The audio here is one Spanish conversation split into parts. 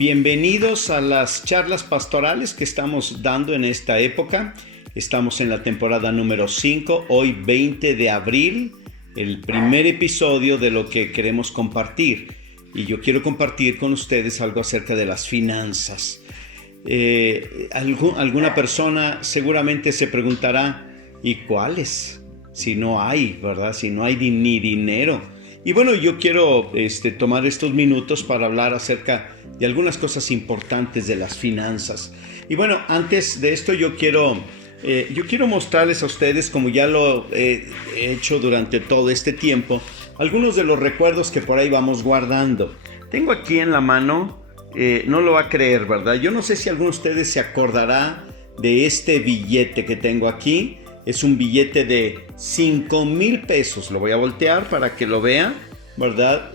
Bienvenidos a las charlas pastorales que estamos dando en esta época. Estamos en la temporada número 5, hoy 20 de abril, el primer episodio de lo que queremos compartir. Y yo quiero compartir con ustedes algo acerca de las finanzas. Alguna persona seguramente se preguntará, ¿y cuáles? Si no hay, ¿verdad? Si no hay ni dinero. Y bueno, yo quiero tomar estos minutos para hablar acerca de algunas cosas importantes de las finanzas. Y bueno, antes de esto yo quiero mostrarles a ustedes, como ya lo he hecho durante todo este tiempo, algunos de los recuerdos que por ahí vamos guardando. Tengo aquí en la mano, no lo va a creer, ¿verdad? Yo no sé si alguno de ustedes se acordará de este billete que tengo aquí. Es un billete de 5,000 pesos. Lo voy a voltear para que lo vean, ¿verdad?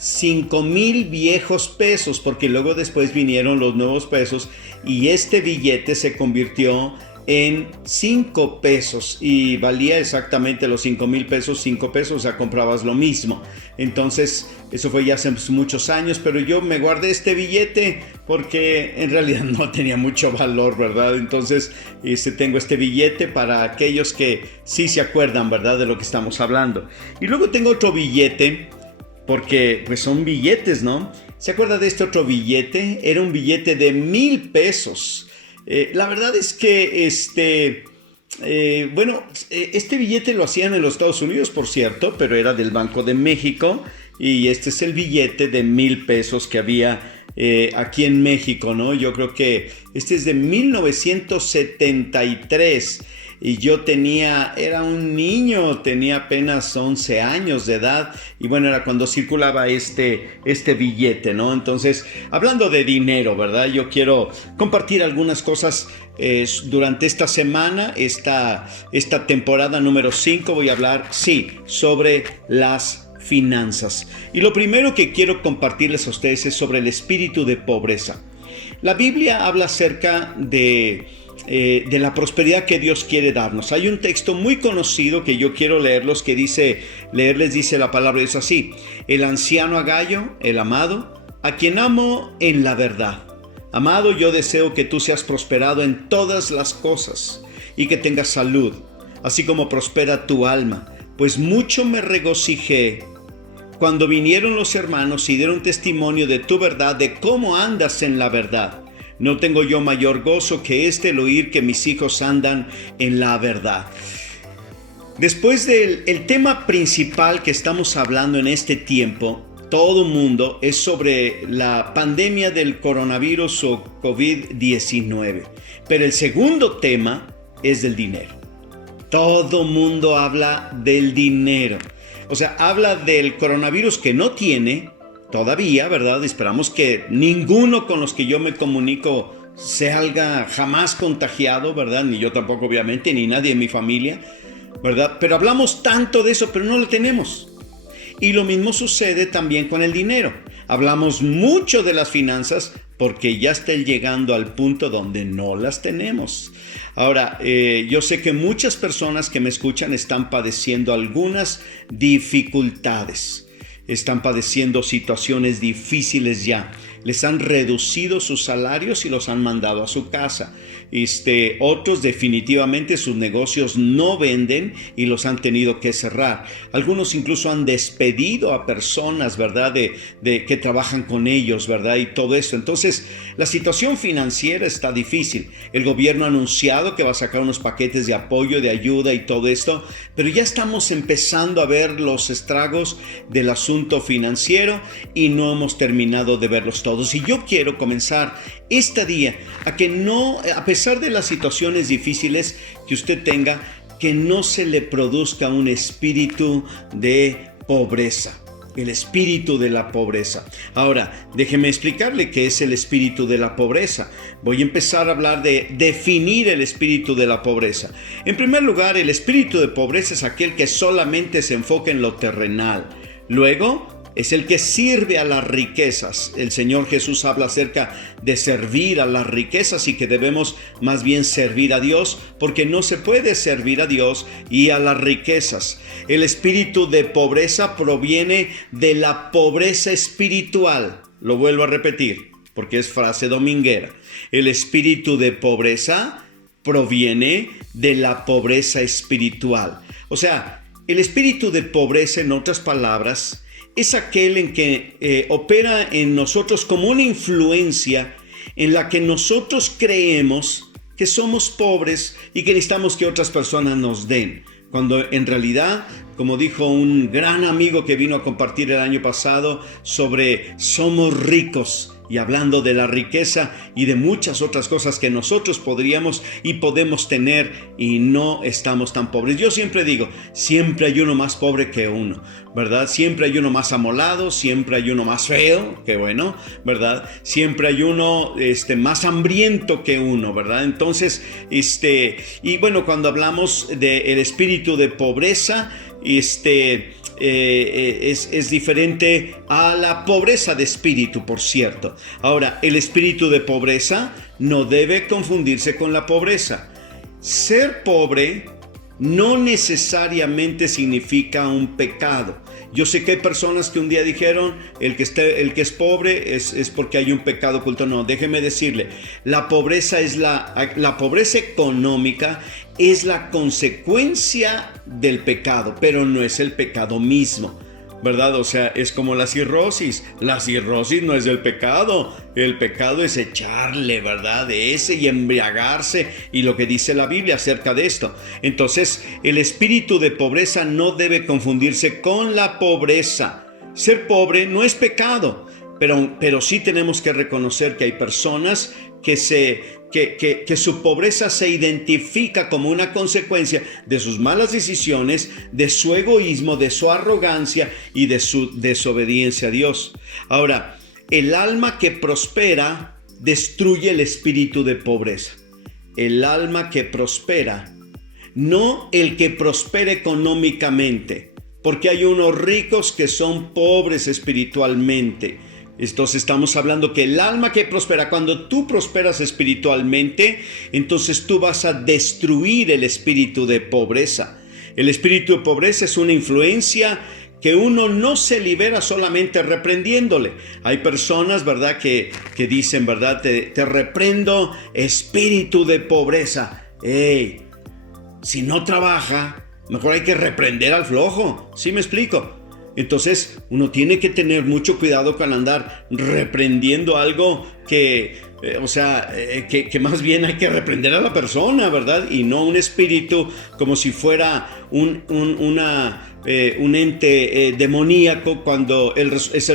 5,000 viejos pesos, porque luego después vinieron los nuevos pesos y este billete se convirtió en 5 pesos y valía exactamente los 5,000 pesos, 5 pesos, o sea, comprabas lo mismo. Entonces, eso fue ya hace muchos años, pero yo me guardé este billete porque en realidad no tenía mucho valor, ¿verdad? Entonces, tengo este billete para aquellos que sí se acuerdan, ¿verdad?, de lo que estamos hablando. Y luego tengo otro billete, porque pues son billetes, ¿no? ¿Se acuerda de este otro billete? Era un billete de 1,000 pesos. La verdad es que este billete lo hacían en los Estados Unidos, por cierto, pero era del Banco de México y este es el billete de 1,000 pesos que había aquí en México, ¿no? Yo creo que este es de 1973 y yo era un niño, tenía apenas 11 años de edad y bueno, era cuando circulaba este billete, ¿no? Entonces, hablando de dinero, ¿verdad? Yo quiero compartir algunas cosas durante esta semana, esta temporada número 5, voy a hablar, sobre las finanzas. Y lo primero que quiero compartirles a ustedes es sobre el espíritu de pobreza. La Biblia habla acerca de la prosperidad que Dios quiere darnos. Hay un texto muy conocido que yo quiero leerles, dice la palabra de Dios así: el anciano Agallo, el amado, a quien amo en la verdad. Amado, yo deseo que tú seas prosperado en todas las cosas y que tengas salud, así como prospera tu alma, pues mucho me regocijé cuando vinieron los hermanos y dieron testimonio de tu verdad, de cómo andas en la verdad. No tengo yo mayor gozo que el oír que mis hijos andan en la verdad. Después del tema principal que estamos hablando en este tiempo, todo mundo, es sobre la pandemia del coronavirus o COVID-19. Pero el segundo tema es del dinero. Todo mundo habla del dinero. O sea, habla del coronavirus que no tiene todavía, ¿verdad? Esperamos que ninguno con los que yo me comunico se haya jamás contagiado, ¿verdad? Ni yo tampoco, obviamente, ni nadie en mi familia, ¿verdad? Pero hablamos tanto de eso, pero no lo tenemos. Y lo mismo sucede también con el dinero. Hablamos mucho de las finanzas porque ya está llegando al punto donde no las tenemos. Ahora, yo sé que muchas personas que me escuchan están padeciendo algunas dificultades. Están padeciendo situaciones difíciles ya. Les han reducido sus salarios y los han mandado a su casa. Otros definitivamente sus negocios no venden y los han tenido que cerrar. Algunos incluso han despedido a personas, ¿verdad? Que trabajan con ellos, ¿verdad? Y todo eso. Entonces, la situación financiera está difícil. El gobierno ha anunciado que va a sacar unos paquetes de apoyo, de ayuda y todo esto, pero ya estamos empezando a ver los estragos del asunto financiero y no hemos terminado de verlos todos. Y yo quiero comenzar este día a pesar de las situaciones difíciles que usted tenga, que no se le produzca un espíritu de pobreza. El espíritu de la pobreza. Ahora, déjeme explicarle qué es el espíritu de la pobreza. Voy a empezar a hablar de definir el espíritu de la pobreza. En primer lugar, el espíritu de pobreza es aquel que solamente se enfoca en lo terrenal. Luego, es el que sirve a las riquezas. El Señor Jesús habla acerca de servir a las riquezas y que debemos más bien servir a Dios, porque no se puede servir a Dios y a las riquezas. El espíritu de pobreza proviene de la pobreza espiritual. Lo vuelvo a repetir, porque es frase dominguera. El espíritu de pobreza proviene de la pobreza espiritual. O sea, el espíritu de pobreza, en otras palabras, es aquel en que opera en nosotros como una influencia en la que nosotros creemos que somos pobres y que necesitamos que otras personas nos den. Cuando en realidad, como dijo un gran amigo que vino a compartir el año pasado sobre somos ricos, y hablando de la riqueza y de muchas otras cosas que nosotros podríamos y podemos tener y no estamos tan pobres. Yo siempre digo, siempre hay uno más pobre que uno, ¿verdad? Siempre hay uno más amolado, siempre hay uno más feo que bueno, ¿verdad? Siempre hay uno más hambriento que uno, ¿verdad? Entonces, y bueno, cuando hablamos del espíritu de pobreza, es diferente a la pobreza de espíritu, por cierto. Ahora, el espíritu de pobreza no debe confundirse con la pobreza. Ser pobre no necesariamente significa un pecado. Yo sé que hay personas que un día dijeron el que es pobre es porque hay un pecado oculto. No, déjeme decirle, la pobreza la pobreza económica es la consecuencia del pecado, pero no es el pecado mismo, ¿verdad? O sea, es como la cirrosis. La cirrosis no es el pecado es echarle, ¿verdad? De ese y embriagarse, y lo que dice la Biblia acerca de esto. Entonces, el espíritu de pobreza no debe confundirse con la pobreza. Ser pobre no es pecado, pero sí tenemos que reconocer que hay personas que su pobreza se identifica como una consecuencia de sus malas decisiones, de su egoísmo, de su arrogancia y de su desobediencia a Dios. Ahora, el alma que prospera destruye el espíritu de pobreza. El alma que prospera, no el que prospera económicamente, porque hay unos ricos que son pobres espiritualmente. Entonces estamos hablando que el alma que prospera, cuando tú prosperas espiritualmente, entonces tú vas a destruir el espíritu de pobreza. El espíritu de pobreza es una influencia que uno no se libera solamente reprendiéndole. Hay personas, ¿verdad?, que dicen, ¿verdad?, te reprendo, espíritu de pobreza. ¡Ey! Si no trabaja, mejor hay que reprender al flojo. ¿Sí me explico? Entonces, uno tiene que tener mucho cuidado con andar reprendiendo algo que más bien hay que reprender a la persona, ¿verdad? Y no un espíritu como si fuera un ente demoníaco, cuando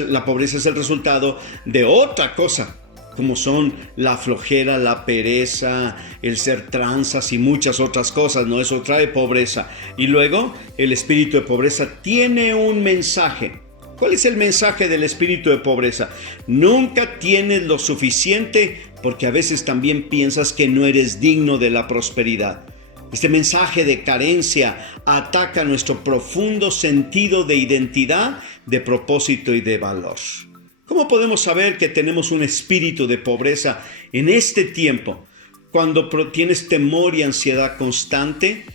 la pobreza es el resultado de otra cosa, como son la flojera, la pereza, el ser tranzas y muchas otras cosas, ¿no? Eso trae pobreza. Y luego, el espíritu de pobreza tiene un mensaje. ¿Cuál es el mensaje del espíritu de pobreza? Nunca tienes lo suficiente, porque a veces también piensas que no eres digno de la prosperidad. Este mensaje de carencia ataca nuestro profundo sentido de identidad, de propósito y de valor. ¿Cómo podemos saber que tenemos un espíritu de pobreza en este tiempo? Cuando tienes temor y ansiedad constante,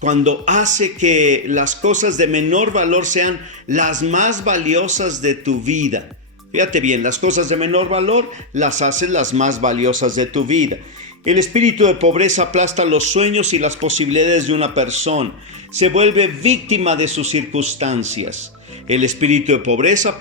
cuando hace que las cosas de menor valor sean las más valiosas de tu vida. Fíjate bien, las cosas de menor valor las haces las más valiosas de tu vida. El espíritu de pobreza aplasta los sueños y las posibilidades de una persona. Se vuelve víctima de sus circunstancias. El espíritu de pobreza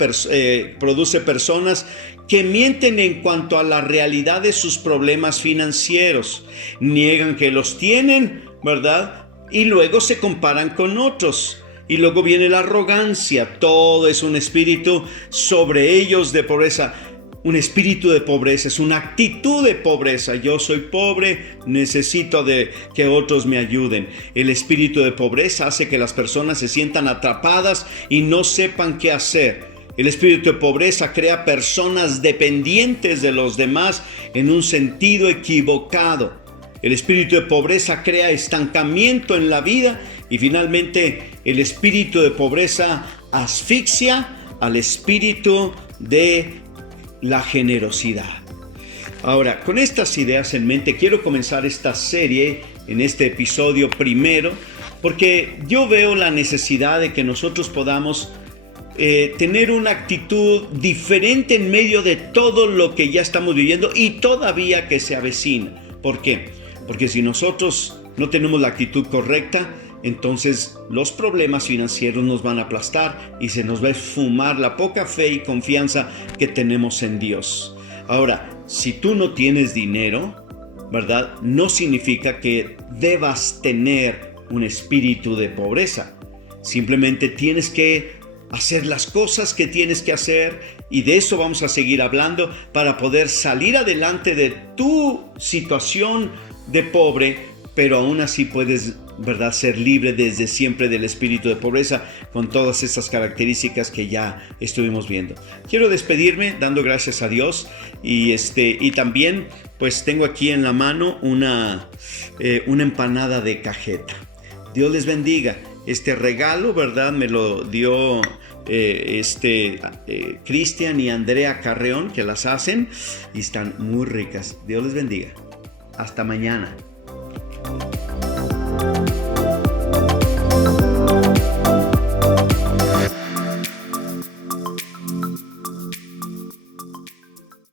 produce personas que mienten en cuanto a la realidad de sus problemas financieros. Niegan que los tienen, ¿verdad? Y luego se comparan con otros. Y luego viene la arrogancia. Todo es un espíritu sobre ellos de pobreza. Un espíritu de pobreza es una actitud de pobreza. Yo soy pobre, necesito de que otros me ayuden. El espíritu de pobreza hace que las personas se sientan atrapadas y no sepan qué hacer. El espíritu de pobreza crea personas dependientes de los demás en un sentido equivocado. El espíritu de pobreza crea estancamiento en la vida y finalmente el espíritu de pobreza asfixia al espíritu de la generosidad. Ahora, con estas ideas en mente, quiero comenzar esta serie en este episodio primero, porque yo veo la necesidad de que nosotros podamos tener una actitud diferente en medio de todo lo que ya estamos viviendo y todavía que se avecina. ¿Por qué? Porque si nosotros no tenemos la actitud correcta, entonces los problemas financieros nos van a aplastar y se nos va a esfumar la poca fe y confianza que tenemos en Dios. Ahora, si tú no tienes dinero, ¿verdad? No significa que debas tener un espíritu de pobreza. Simplemente tienes que hacer las cosas que tienes que hacer, y de eso vamos a seguir hablando para poder salir adelante de tu situación de pobre, pero aún así puedes, ¿verdad?, ser libre desde siempre del espíritu de pobreza con todas estas características que ya estuvimos viendo. Quiero despedirme dando gracias a Dios y también pues tengo aquí en la mano una empanada de cajeta. Dios les bendiga. Este regalo, ¿verdad?, me lo dio Cristian y Andrea Carreón, que las hacen y están muy ricas. Dios les bendiga. Hasta mañana.